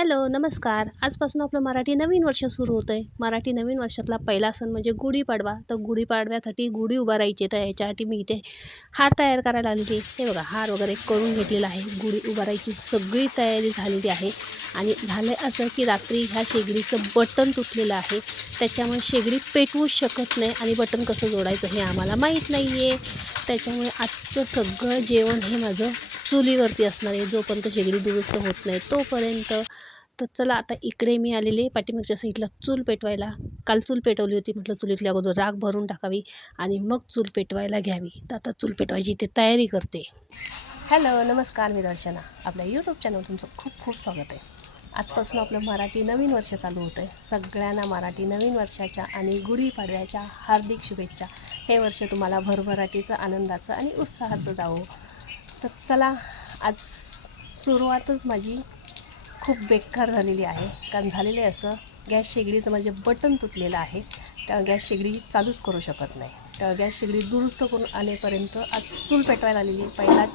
Hello, नमस्कार. आजपासून आपलं मराठी नवीन वर्ष सुरू होतं आहे. मराठी नवीन वर्षातला पहिला सण म्हणजे गुढीपाडवा. तर गुढीपाडव्यासाठी गुढी उभारायची, तर याच्यासाठी मी इथे हार तयार करायला आलेली आहे. हे बघा, हार वगैरे करून घेतलेला आहे. गुढी उभारायची सगळी तयारी झालेली आहे. आणि झालं असं की रात्री ह्या शेगडीचं बटन तुटलेलं आहे. त्याच्यामुळे शेगडी पेटवूच शकत नाही आणि बटन कसं जोडायचं हे आम्हाला माहीत नाही आहे. त्याच्यामुळे आजचं सगळं जेवण हे माझं चुलीवरती असणार आहे. जोपर्यंत शेगडी दुरुस्त होत नाही तोपर्यंत. तर चला, आता इकडे मी आलेले पाठीमागच्या साईडला चूल पेटवायला. काल चूल पेटवली होती, म्हटलं चुलीतली अगोदर राख भरून टाकावी आणि मग चूल पेटवायला घ्यावी. तर आता चूल पेटवायची ते तयारी करते. हॅलो, नमस्कार. मी दर्शना. आपल्या यूट्यूब चॅनल तुमचं खूप खूप स्वागत आहे. आजपासून आपलं मराठी नवीन वर्ष चालू होतं आहे. सगळ्यांना मराठी नवीन वर्षाच्या आणि गुढीपाडव्याच्या हार्दिक शुभेच्छा. हे वर्ष तुम्हाला भरभराटीचं, आनंदाचं आणि उत्साहाचं जावो. तर चला, आज सुरुवातच माझी खूप बेकार झालेली आहे. कारण झालेलं आहे असं, गॅस शेगडीचं माझे बटन तुटलेलं आहे. त्या गॅस शेगडी चालूच करू शकत नाही. त्या गॅस शेगडी दुरुस्त करून आणेपर्यंत आज चूल पेटवायला आलेली. पहिला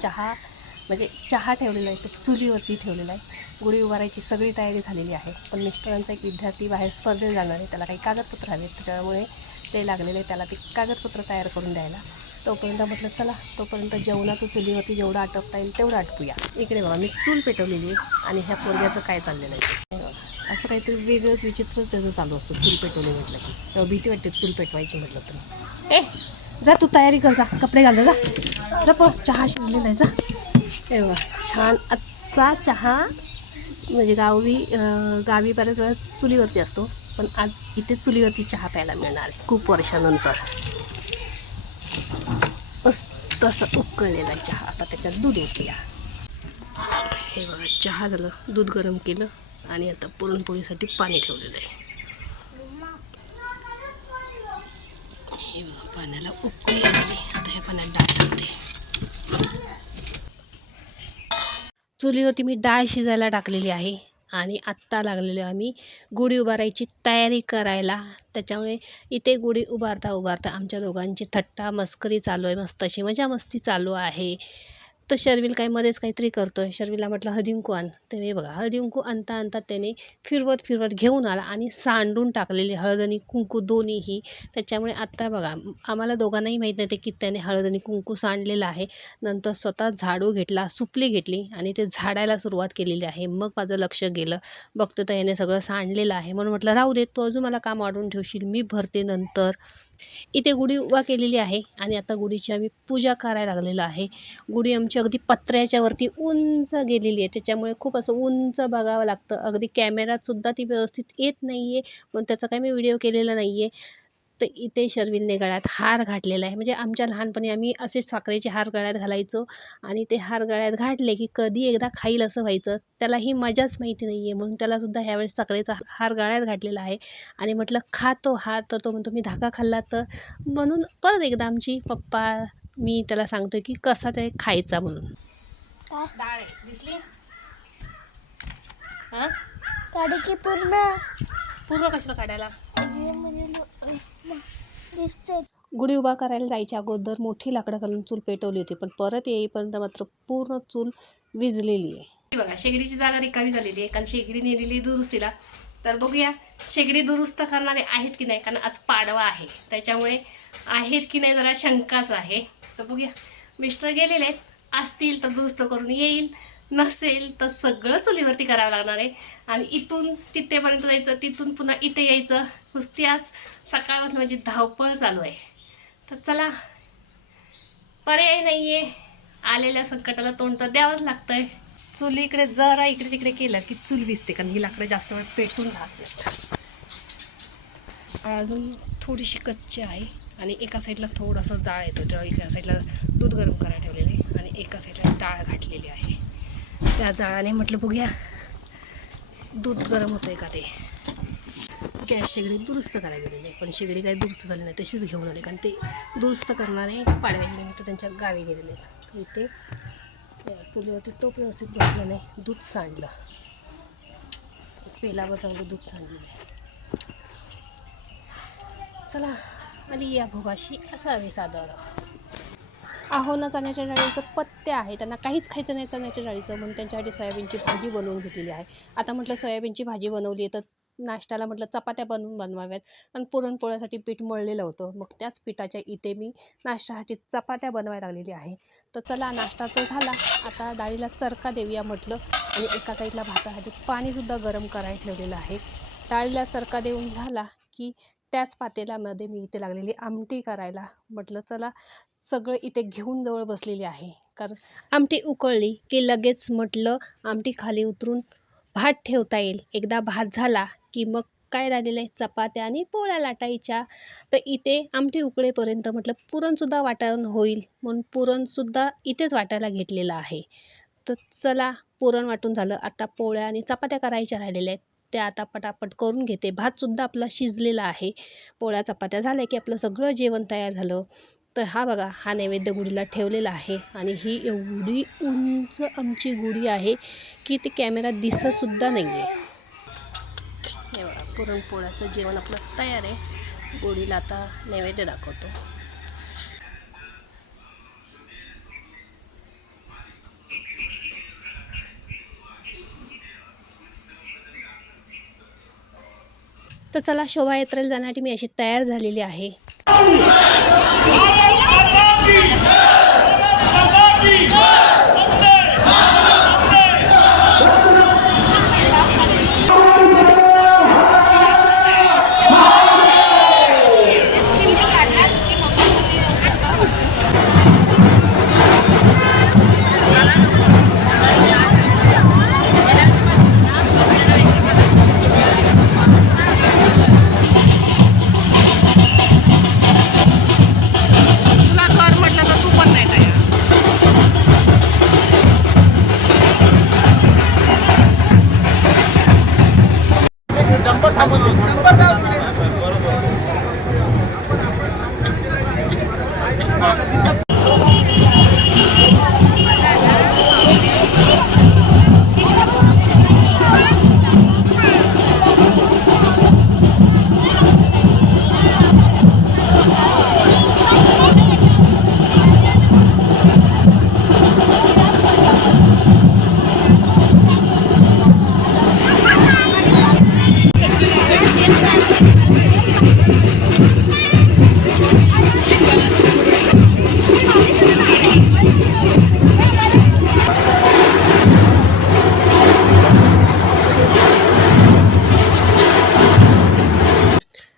चहा ठेवलेला आहे, तो चुलीवरती ठेवलेला आहे. गुढी उभारायची सगळी तयारी झालेली आहे. पण मिस्टरांचा एक विद्यार्थी बाहेर स्पर्धेत जाणार आहे, त्याला काही कागदपत्र हवेत, त्याच्यामुळे ते लागलेले, त्याला ते कागदपत्र तयार करून द्यायला. तोपर्यंत म्हटलं चला, तोपर्यंत जेवणाचं चुलीवरती जेवढं आटपता येईल तेवढं आटपूया. इकडे बघा, मी चूल पेटवलेली आहे आणि ह्या पोरग्याचं काय चाललेलं आहे असं काहीतरी वेगळंच विचित्रच त्याचं चालू असतं. चूल पेटवले म्हटलं की तेव्हा भीती वाटते चूल पेटवायची म्हटलं तर. जा तू तयारी कर, जा कपडे घाल, जा जा पण चहा शिजलेला आहे, जा. हे बघा, छान आजचा चहा. म्हणजे गावी बऱ्याच वेळा चुलीवरती असतो, पण आज इथे चुलीवरती चहा प्यायला मिळणार आहे खूप वर्षानंतर. मस्त असं उकळलेला चहा. आता त्याच्यात दूध ओतूया. हे बघा, चहा झालं, दूध गरम केलं आणि आता पुरणपोळीसाठी पाणी ठेवलेलं आहे. हे बघा, पाण्याला उकळी आली. आता ह्या पाण्यात डाळ टाकते. चुलीवरती मी डाळ शिजायला टाकलेली आहे आणि आत्ता लागलेलो आम्ही गुढी उभारायची तयारी करायला. त्याच्यामुळे इथे गुढी उभारता उभारता आमच्या दोघांची थट्टा मस्करी चालू आहे, मस्त अशी मजा मस्ती चालू आहे. तर शर्विल काय मध्येच काहीतरी करतोय. शर्विलला म्हटलं हळदीकुंकू आण. तर हे बघा, हळदीकुंकू आणता आणता त्याने फिरवत फिरवत घेऊन आला आणि सांडून टाकलेले हळद आणि कुंकू दोन्हीही. त्याच्यामुळे आत्ता बघा, आम्हाला दोघांनाही माहीत नाही की त्याने हळद आणि कुंकू सांडलेलं आहे. नंतर स्वतः झाडू घेतला, सुपली घेतली आणि ते झाडायला सुरुवात केलेली आहे. मग माझं लक्ष गेलं, बघतं तर याने सगळं सांडलेलं आहे. म्हणून म्हटलं राहू दे, तू अजून मला काम वाढवून ठेवशील, मी भरते नंतर. इथे गुढी उभा केलेली आहे आणि आता गुढीची आम्ही पूजा करायला लागलेलो आहे. गुढी आमची अगदी पत्र्याच्या वरती उंच गेलेली आहे, त्याच्यामुळे खूप असं उंच बघावं लागतं. अगदी कॅमेऱ्यात सुद्धा ती व्यवस्थित येत नाही आहे, पण त्याचा काही मी व्हिडिओ केलेला नाही आहे. तर इथे शर्विलने गळ्यात हार घातलेला आहे. म्हणजे आमच्या लहानपणी आम्ही असेच साखरेचे हार गळ्यात घालायचो आणि ते हार गळ्यात घातले की कधी एकदा खाईल असं व्हायचं. त्याला ही मजाच माहिती नाही आहे, म्हणून त्यालासुद्धा ह्यावेळेस साखरेचा हार गळ्यात घातलेला आहे. आणि म्हटलं खा तो हार, तर तो म्हणतो मी धागा खाल्ला तर. म्हणून परत एकदा आमची पप्पा मी त्याला सांगतोय की कसा ते खायचा म्हणून. डाळ आहे, दिसली? हां, काढी की पूर्ण पूर्ण कशाला काढायला? दिसते. गुढी उभा करायला जायच्या अगोदर मोठी लाकडं घालून चूल पेटवली होती, पण परत येईपर्यंत मात्र पूर्ण चूल विझलेली आहे. बघा, शेगडीची जागा रिकामी झालेली आहे, कारण शेगडी नेलेली दुरुस्तीला. तर बघूया शेगडी दुरुस्त करणारे आहेत की नाही, कारण आज पाडवा आहे, त्याच्यामुळे आहेत की नाही जरा शंकाच आहे. तर बघूया, मिस्टर गेलेले आहेत, असतील तर दुरुस्त करून येईल, नसेल तर सगळं चुलीवरती करावं लागणार आहे. आणि इथून तिथेपर्यंत जायचं, तिथून पुन्हा इथे यायचं. नुसती आज सकाळपासून माझी धावपळ चालू आहे. तर चला, पर्याय नाही आहे, आलेल्या संकटाला तोंड तर द्यावंच लागतंय. चुली इकडे जरा इकडे तिकडे केलं की चूल विजते, कारण ही लाकडं जास्त वेळ पेटून राहत नाहीत. अजून थोडीशी कच्ची आहे आणि एका साईडला थोडंसं जाळ येतो, तेव्हा एका साईडला दूध गरम करायला ठेवलेलं आहे आणि एका साईडला डाळ घातलेली आहे. त्या जाळाने म्हटलं बघूया दूध गरम होतं आहे का ते. गॅस शेगडी दुरुस्त करायला गेलेली आहे, पण शेगडी काही दुरुस्त झाली नाही, तशीच घेऊन आले, कारण ते दुरुस्त करणारे पाडव्याच्या निमित्त त्यांच्या गावी गेलेले आहेत. इथे चुलीवरती टोप व्यवस्थित बसलं नाही, दूध सांडलं, पेलावर चांगलं दूध सांडलेलं आहे. चला, आली या भोगाशी असावे साधारण. आहो ना चण्याच्या डाळीचं पथ्य आहे, त्यांना काहीच खायचं नाही चण्याच्या डाळीचं, म्हणून त्यांच्यासाठी सोयाबीनची भाजी बनवून घेतलेली आहे. आता म्हटलं सोयाबीनची भाजी बनवली आहे तर नाश्त्याला म्हटलं चपात्या बनवाव्यात आणि पुरणपोळ्यासाठी पीठ मळलेलं होतं. मग त्याच पिठाच्या इथे मी नाश्त्यासाठी चपात्या बनवायला लागलेली आहे. तर चला नाश्ता तर झाला, आता डाळीला तडका देऊया म्हटलं आणि एका साईडला भातासाठी पाणीसुद्धा गरम करायला ठेवलेलं आहे. डाळीला तडका देऊन झाला की त्याच पातेल्यामध्ये मी इथे लागलेली आमटी करायला. म्हटलं चला सगळं इथे घेऊन जवळ बसलेली आहे, कारण आमटी उकळली की लगेच म्हटलं आमटी खाली उतरून भात ठेवता येईल. एकदा भात झाला की मग काय राहिलेलं आहे, चपात्या आणि पोळ्या लाटायच्या. तर इथे आमटी उकळेपर्यंत म्हटलं पुरणसुद्धा वाटण होईल, म्हणून पुरणसुद्धा इथेच वाटायला घेतलेलं आहे. तर चला पुरण वाटून झालं, आता पोळ्या आणि चपात्या करायच्या राहिलेल्या आहेत, त्या आता पटापट करून घेते. भातसुद्धा आपला शिजलेला आहे. पोळ्या चपात्या झाल्या की आपलं सगळं जेवण तयार झालं. तर हा बघा, हा नैवेद्य गुढीला ठेवलेला आहे आणि ही एवढी उंच आमची गुढी आहे की ते कॅमेरात दिसतसुद्धा नाही आहे. हे बघा, पुरणपोळ्याचं जेवण आपलं तयार आहे. गुढीला आता नैवेद्य दाखवतो. तर चला शोभायात्रेला जाण्यासाठी मी अशी तयार झालेली आहे.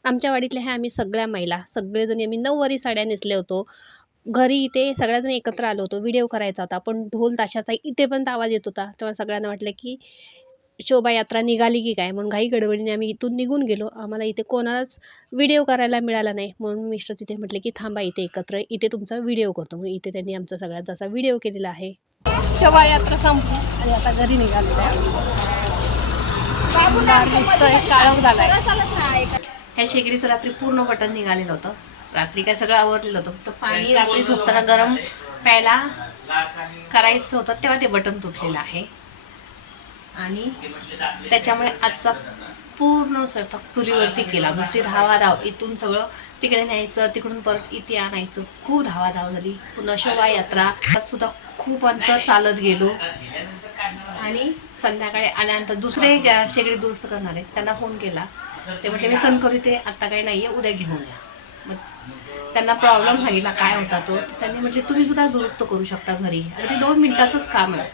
आमच्या वाडीतल्या ह्या आम्ही सगळ्या महिला सगळेजणी आम्ही नऊवारी साड्या नेसले होतो. घरी इथे सगळ्याजणी एकत्र आलो होतो. व्हिडिओ करायचा होता, पण ढोल ताशाचा इथेपर्यंत आवाज येत होता. तेव्हा सगळ्यांना वाटलं की शोभायात्रा निघाली की काय, म्हणून घाई गडबडीने आम्ही इथून निघून गेलो. आम्हाला इथे कोणालाच व्हिडिओ करायला मिळाला नाही, म्हणून मिस्टर तिथे म्हटले की थांबा इथे एकत्र, इथे तुमचा व्हिडिओ करतो. म्हणून इथे त्यांनी आमचा सगळ्यांचा असा व्हिडिओ केलेला आहे. शोभायात्रा संपली आणि आता घरी निघालेलो आहे. दिसतोय काळोख झालाय. ह्या शेगडीचं रात्री पूर्ण बटन निघालेलं होतं. रात्री काय सगळं आवरलेलं होतं, तर पाणी रात्री झोपताना गरम प्यायला करायचं होतं तेव्हा ते बटन तुटलेलं आहे आणि त्याच्यामुळे आजचा पूर्ण स्वयंपाक चुलीवरती केला. नुसती धावाधाव, इथून सगळं तिकडे न्यायचं, तिकडून परत इथे आणायचं, खूप धावाधाव झाली. पुन्हा शोभायात्रा सुद्धा खूप अंतर चालत गेलो आणि संध्याकाळी आल्यानंतर दुसरे शेगडी दुरुस्त करणार आहे त्यांना फोन केला. ते म्हटले मी कणकवली इथे आत्ता काही नाही आहे, उद्या घेऊन या. मग त्यांना प्रॉब्लेम सांगितला काय होता तो. त्यांनी म्हटले तुम्ही सुद्धा दुरुस्त करू शकता घरी, अगदी 2 मिनिटाचंच काम आहे.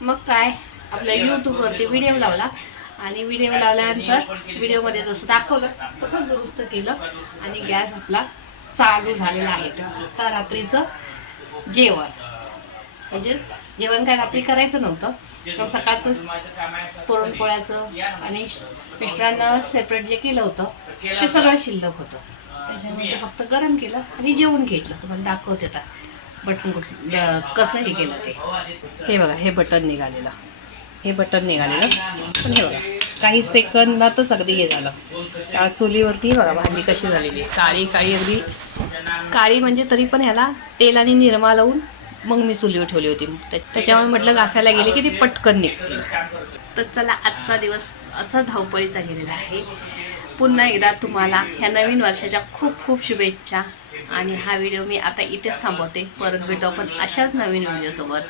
मग काय आपल्या यूट्यूबवरती व्हिडिओ लावला आणि व्हिडिओ लावल्यानंतर व्हिडिओमध्ये जसं दाखवलं तसंच दुरुस्त केलं आणि गॅस आपला चालू झालेला आहे. आता रात्रीचं जेवण म्हणजे जेवण काय रात्री करायचं नव्हतं, पण सकाळचं पुरणपोळ्याचं आणि मिस्टरांना सेपरेट जे केलं होतं ते सगळं शिल्लक होतं. त्याच्यामुळे फक्त गरम केलं आणि जेवण घेतलं. तुम्हाला दाखवते आता बटन कसं हे केलं ते. हे बघा, हे बटन निघालेलं, हे बटन निघालेलं, पण हे बघा काही सेकंदातच अगदी हे झालं. त्या चुलीवरती बघा भांडी कशी झालेली, काळी काळी, अगदी काळी म्हणजे तरी पण ह्याला तेल आणि निरमा लावून मग मी चुलीवर ठेवली होती. त्याच्यामुळे म्हटलं घासायला गेले की ती पटकन निघते. तर चला आजचा दिवस असा धावपळीचा गेलेला आहे. पुन्हा एकदा तुम्हाला ह्या नवीन वर्षाच्या खूप खूप शुभेच्छा. आणि हा व्हिडिओ मी आता इथेच थांबवते. परत भेटू आपण अशाच नवीन व्हिडिओसोबत.